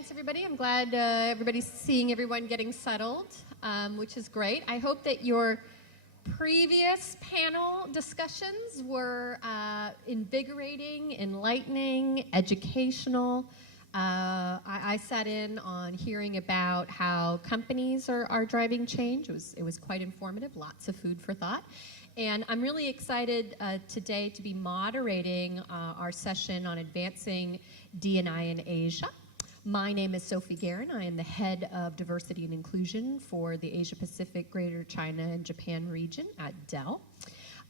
thanks everybody. I'm glad everybody's seeing everyone getting settled, which is great. I hope that your previous panel discussions were invigorating, enlightening, educational. I sat in on hearing about how companies are driving change. It was quite informative, lots of food for thought. And I'm really excited today to be moderating our session on advancing D&I in Asia. My name is Sophie Guerin. I am the head of diversity and inclusion for the Asia Pacific, Greater China, and Japan region at Dell.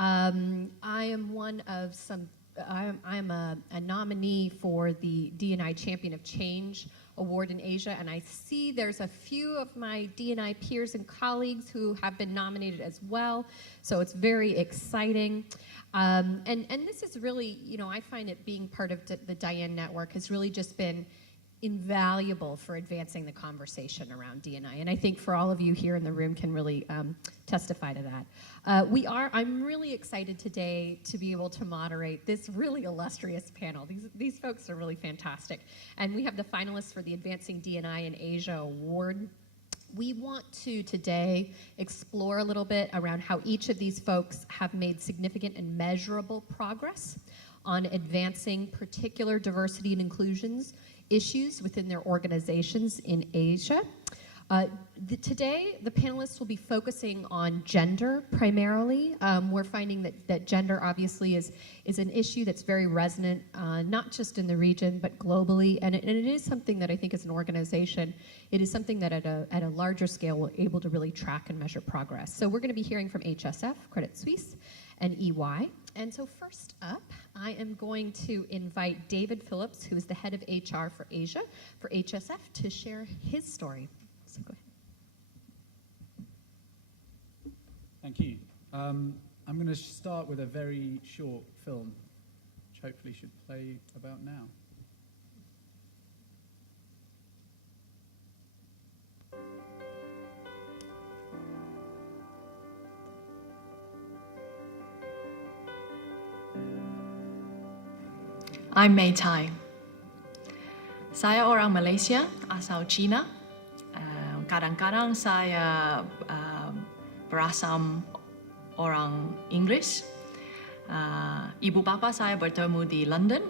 I am one of some. I'm a nominee for the D&I Champion of Change Award in Asia, and I see there's a few of my D&I peers and colleagues who have been nominated as well, so it's very exciting. And this is really, you know, I find it being part of the Diane Network has really just been invaluable for advancing the conversation around D&I, and I think for all of you here in the room can really testify to that. I'm really excited today to be able to moderate this really illustrious panel. These folks are really fantastic, and we have the finalists for the Advancing D&I in Asia Award. We want to today explore a little bit around how each of these folks have made significant and measurable progress on advancing particular diversity and issues within their organizations in Asia. Today, the panelists will be focusing on gender primarily. We're finding that gender obviously is an issue that's very resonant, not just in the region, but globally. And it is something that I think as an organization, it is something that at a larger scale, we're able to really track and measure progress. So we're going to be hearing from HSF, Credit Suisse, and EY. And so first up, I am going to invite David Phillips, who is the head of HR for Asia for HSF, to share his story. So go ahead. Thank you. I'm going to start with a very short film, which hopefully should play about now. I'm Mei Tai. Saya orang Malaysia, asal China. Kadang-kadang saya berasam orang Inggris. Ibu bapa saya bertemu di London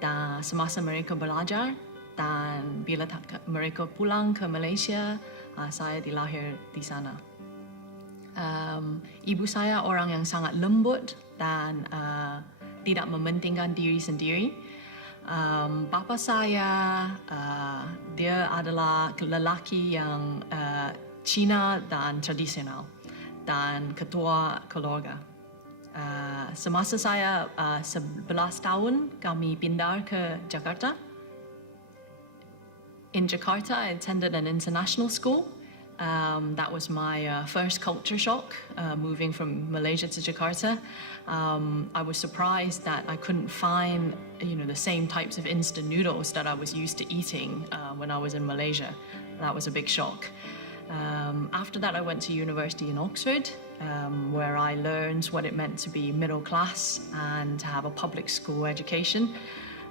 dan semasa mereka belajar, dan bila mereka pulang ke Malaysia, saya dilahir di sana. Ibu saya orang yang sangat lembut dan tidak mementingkan diri sendiri. Bapa saya, dia adalah lelaki yang Cina dan tradisional dan ketua keluarga. Semasa saya 11 tahun, kami pindah ke Jakarta. In Jakarta, I attended an international school. That was my first culture shock, moving from Malaysia to Jakarta. I was surprised that I couldn't find, the same types of instant noodles that I was used to eating when I was in Malaysia. That was a big shock. After that, I went to university in Oxford, where I learned what it meant to be middle class and to have a public school education.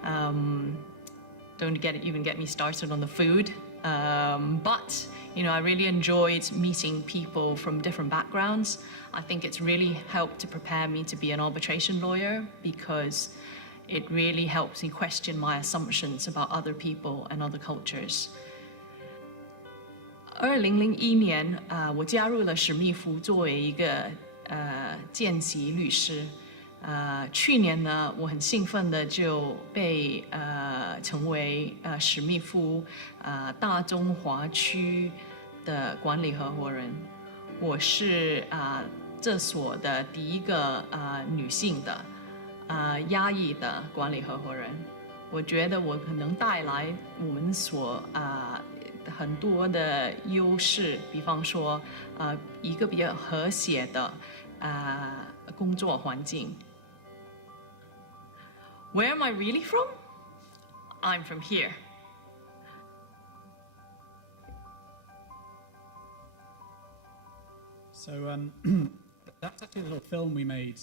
Don't even get me started on the food. But I really enjoyed meeting people from different backgrounds. I think it's really helped to prepare me to be an arbitration lawyer because it really helps me question my assumptions about other people and other cultures. 2001年，我加入了史密夫作为一个见习律师。去年呢，我很兴奋的就被成为史密夫大中华区的管理合伙人。我是这所的第一个女性的亚裔的管理合伙人。我觉得我可能带来我们所很多的优势，比方说一个比较和谐的工作环境。Where am I really from? I'm from here. So that's actually a little film we made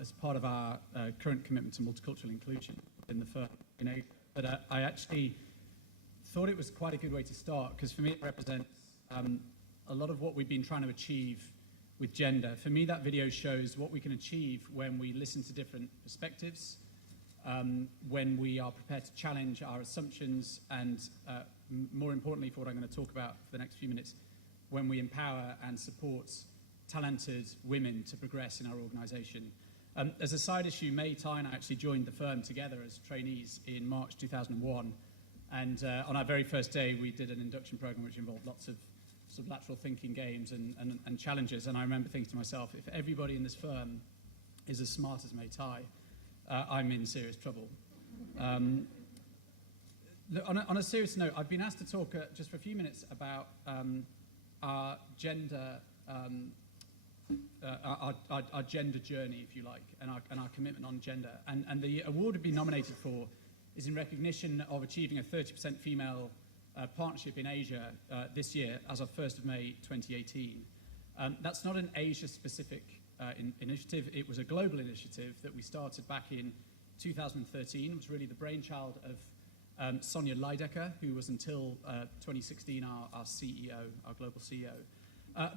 as part of our current commitment to multicultural inclusion in the firm in Asia. But I actually thought it was quite a good way to start, because for me it represents a lot of what we've been trying to achieve with gender. For me, that video shows what we can achieve when we listen to different perspectives, when we are prepared to challenge our assumptions, and more importantly, for what I'm going to talk about for the next few minutes, when we empower and support talented women to progress in our organisation. As a side issue, May, Ty and I actually joined the firm together as trainees in March 2001. And on our very first day, we did an induction program which involved lots of sort of lateral thinking games and challenges. And I remember thinking to myself, if everybody in this firm is as smart as May Tai, I'm in serious trouble. On a serious note, I've been asked to talk just for a few minutes about our gender, our gender journey, if you like, and our commitment on gender. And the award we've been nominated for is in recognition of achieving a 30% female partnership in Asia this year, as of 1st of May 2018. That's not an Asia-specific initiative. It was a global initiative that we started back in 2013. It was really the brainchild of Sonia Leidecker, who was until 2016 our CEO, our global CEO.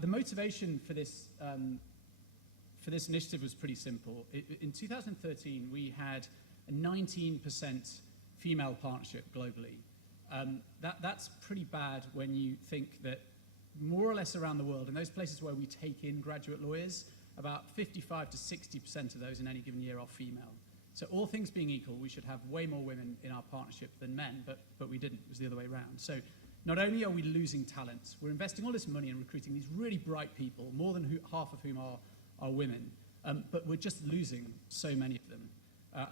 The motivation for this initiative was pretty simple. In 2013, we had a 19% female partnership globally. That's pretty bad when you think that more or less around the world, in those places where we take in graduate lawyers, about 55 to 60% of those in any given year are female. So all things being equal, we should have way more women in our partnership than men, but we didn't. It was the other way around. So not only are we losing talent, we're investing all this money in recruiting these really bright people, more than half of whom are women, but we're just losing so many of them.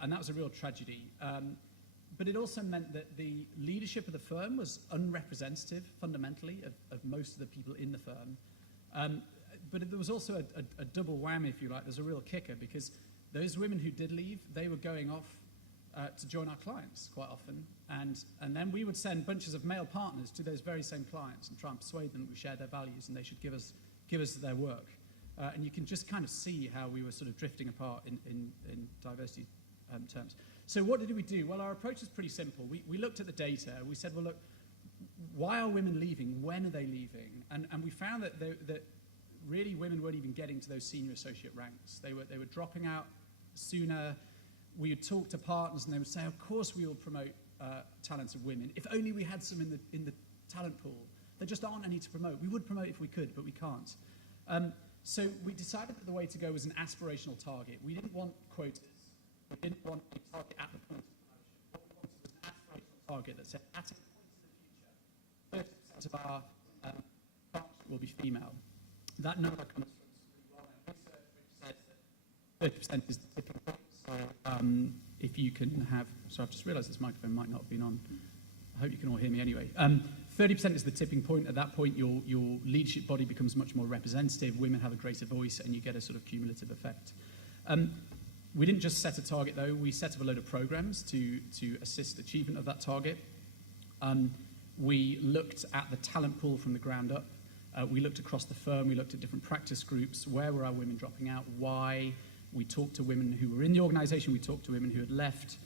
And that was a real tragedy. But it also meant that the leadership of the firm was unrepresentative, fundamentally, of most of the people in the firm. But there was also a double whammy, if you like. There's a real kicker, because those women who did leave, they were going off to join our clients quite often. And then we would send bunches of male partners to those very same clients and try and persuade them that we share their values and they should give us their work. And you can just kind of see how we were sort of drifting apart in diversity terms. So what did we do? Well, our approach is pretty simple. We looked at the data. We said, well, look, why are women leaving? When are they leaving? And we found that really women weren't even getting to those senior associate ranks. They were dropping out sooner. We would talk to partners and they would say, of course we will promote talented women. If only we had some in the talent pool. There just aren't any to promote. We would promote if we could, but we can't. So we decided that the way to go was an aspirational target. We didn't want quotas. We didn't want a target at the point of promotion. What we wanted was an aspirational target that said, at a point in the future, 30% of our partnership will be female. That number comes from some really well-known research which says that 30% is the tipping point. So if you can have, so I've just realised this microphone might not have been on. I hope you can all hear me anyway. 30% is the tipping point. At that point, your leadership body becomes much more representative. Women have a greater voice, and you get a sort of cumulative effect. We didn't just set a target, though. We set up a load of programs to assist achievement of that target. We looked at the talent pool from the ground up. We looked across the firm. We looked at different practice groups. Where were our women dropping out? Why? We talked to women who were in the organisation. We talked to women who had left.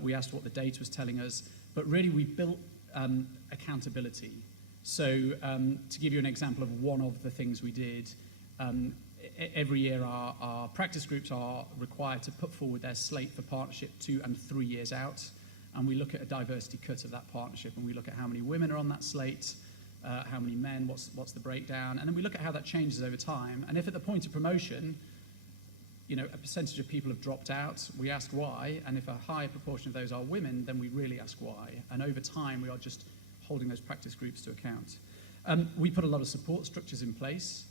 We asked what the data was telling us. But really, we built accountability. So to give you an example of one of the things we did, every year our practice groups are required to put forward their slate for partnership 2 and 3 years out. And we look at a diversity cut of that partnership. And we look at how many women are on that slate, how many men, what's the breakdown. And then we look at how that changes over time. And if at the point of promotion, a percentage of people have dropped out, we ask why, and if a higher proportion of those are women, then we really ask why. And over time, we are just holding those practice groups to account. We put a lot of support structures in place.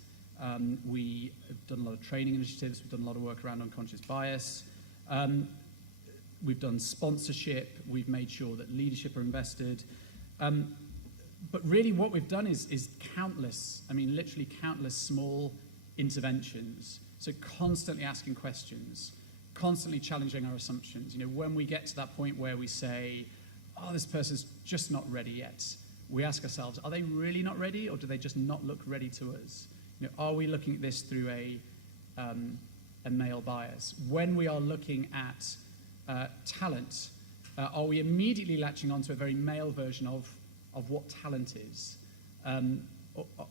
We have done a lot of training initiatives. We've done a lot of work around unconscious bias. We've done sponsorship. We've made sure that leadership are invested. But really what we've done is countless, literally countless small interventions. So constantly asking questions, constantly challenging our assumptions. When we get to that point where we say, oh, this person's just not ready yet, we ask ourselves, are they really not ready, or do they just not look ready to us? Are we looking at this through a male bias? When we are looking at talent, are we immediately latching onto a very male version of of what talent is?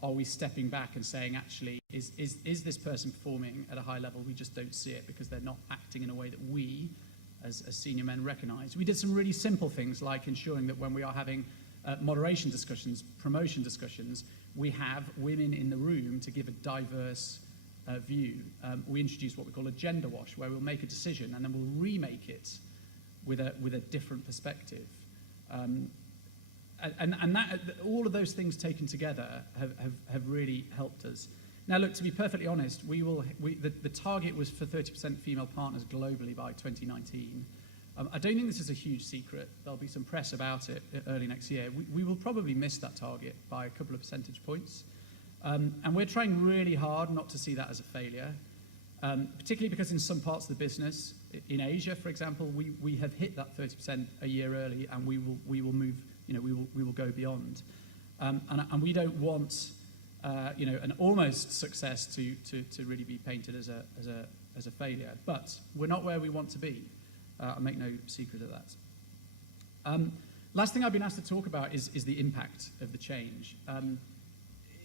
Are we stepping back and saying, actually, is this person performing at a high level? We just don't see it because they're not acting in a way that we, as senior men, recognize. We did some really simple things like ensuring that when we are having moderation discussions, promotion discussions, we have women in the room to give a diverse view. We introduced what we call a gender wash, where we'll make a decision and then we'll remake it with a different perspective. And that, all of those things taken together have really helped us. Now, look, to be perfectly honest, the target was for 30% female partners globally by 2019. I don't think this is a huge secret. There'll be some press about it early next year. We will probably miss that target by a couple of percentage points. And we're trying really hard not to see that as a failure, particularly because in some parts of the business, in Asia, for example, we have hit that 30% a year early, and we will move. We will go beyond, and we don't want an almost success to really be painted as a failure. But we're not where we want to be. I make no secret of that. Last thing I've been asked to talk about is the impact of the change.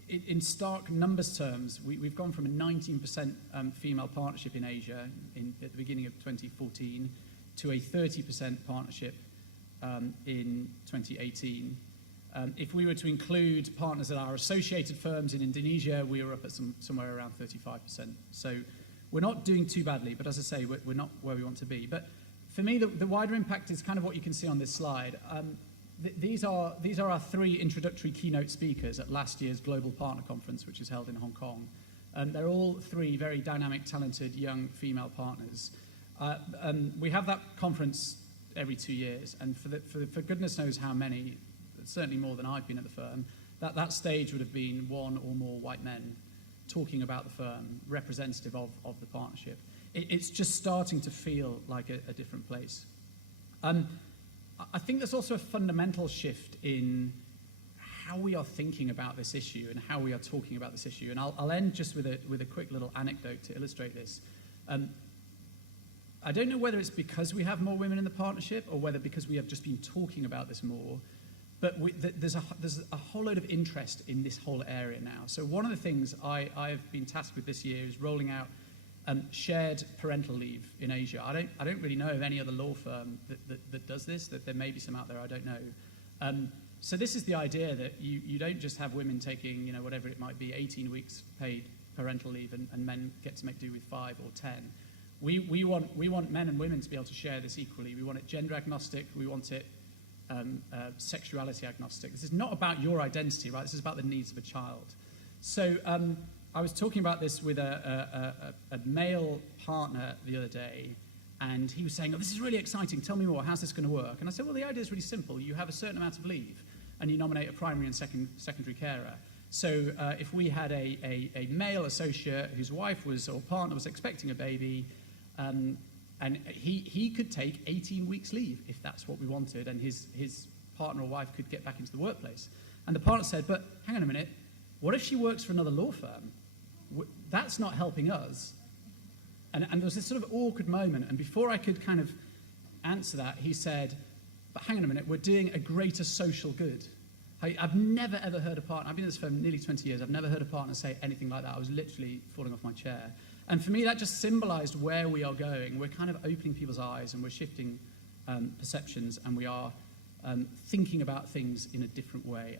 In stark numbers terms, we've gone from a 19% female partnership in Asia at the beginning of 2014 to a 30% partnership in 2018. If we were to include partners at our associated firms in Indonesia, we were up at somewhere around 35%. So we're not doing too badly, but as I say, we're not where we want to be. But for me, the wider impact is kind of what you can see on this slide. These are our 3 introductory keynote speakers at last year's Global Partner Conference, which is held in Hong Kong. They're all 3 very dynamic, talented, young female partners. We have that conference every 2 years, and for goodness knows how many, certainly more than I've been at the firm, that stage would have been 1 or more white men talking about the firm, representative of the partnership. It's just starting to feel like a different place. I think there's also a fundamental shift in how we are thinking about this issue and how we are talking about this issue. And I'll end just with a quick little anecdote to illustrate this. I don't know whether it's because we have more women in the partnership or whether because we have just been talking about this more, but there's a whole load of interest in this whole area now. So one of the things I've been tasked with this year is rolling out shared parental leave in Asia. I don't really know of any other law firm that does this. That there may be some out there, I don't know. So this is the idea that you don't just have women taking, whatever it might be, 18 weeks paid parental leave, and men get to make do with 5 or 10. We want men and women to be able to share this equally. We want it gender agnostic. We want it sexuality agnostic. This is not about your identity, right? This is about the needs of a child. So I was talking about this with a male partner the other day, and he was saying, "Oh, this is really exciting. Tell me more. How's this going to work?" And I said, "Well, the idea is really simple. You have a certain amount of leave, and you nominate a primary and secondary carer. So if we had a male associate whose wife or partner was expecting a baby, and he could take 18 weeks leave if that's what we wanted, and his partner or wife could get back into the workplace." And the partner said, "But hang on a minute, what if she works for another law firm? That's not helping us." And there was this sort of awkward moment, and before I could kind of answer that, he said, "But hang on a minute, we're doing a greater social good." I've never, ever heard a partner, I've been in this firm nearly 20 years, I've never heard a partner say anything like that. I was literally falling off my chair. And for me, that just symbolized where we are going. We're kind of opening people's eyes, and we're shifting perceptions, and we are thinking about things in a different way.